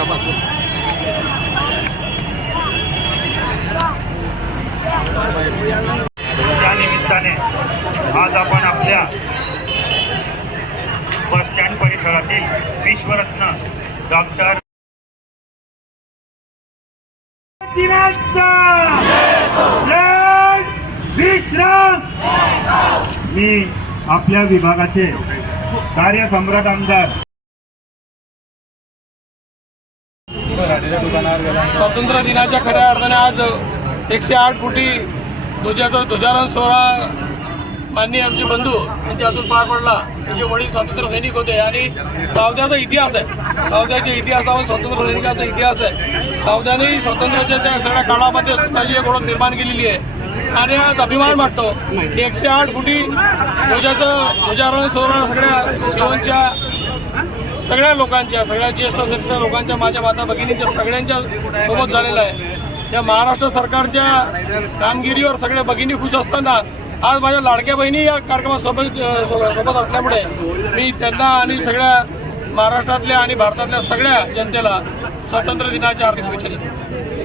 मनापासून त्या निमित्ताने आज आपण आपल्या बस स्टँड परिसरातील विश्वरत्न डॉक्टर विश्राम. मी आपल्या विभागाचे कार्यसम्राट आमदार स्वातंत्र्य दिनाच्या खऱ्या अर्थाने आज एकशे आठ कोटी ध्वजा ध्वजारोहण सोहळा माननीय आमचे बंधू यांच्या हातून पार पडला. त्यांचे वडील स्वातंत्र्य सैनिक होते आणि सावद्याचा इतिहास आहे. सावद्याच्या इतिहासावर स्वातंत्र्य सैनिकाचा इतिहास आहे. सावध्याने स्वातंत्र्याच्या त्या सगळ्या काळामध्ये स्वतःची एक ओळख निर्माण केलेली आहे. आणि आज अभिमान वाटतो की एकशे आठ कोटी ध्वजाचं ध्वजारोहण सोहळा सगळ्या जीवनच्या सगळ्या लोकांच्या सगळ्या ज्येष्ठ श्रेष्ठ लोकांच्या माझ्या माता भगिनींच्या सगळ्यांच्या सोबत झालेला आहे. त्या महाराष्ट्र सरकारच्या कामगिरीवर सगळ्या भगिनी खुश असताना आज माझ्या लाडक्या बहिणी या कार्यक्रमासोबत सोबत सोबत असल्यामुळे मी त्यांना आणि सगळ्या महाराष्ट्रातल्या आणि भारतातल्या सगळ्या जनतेला स्वातंत्र्य दिनाच्या हार्दिक शुभेच्छा देतो.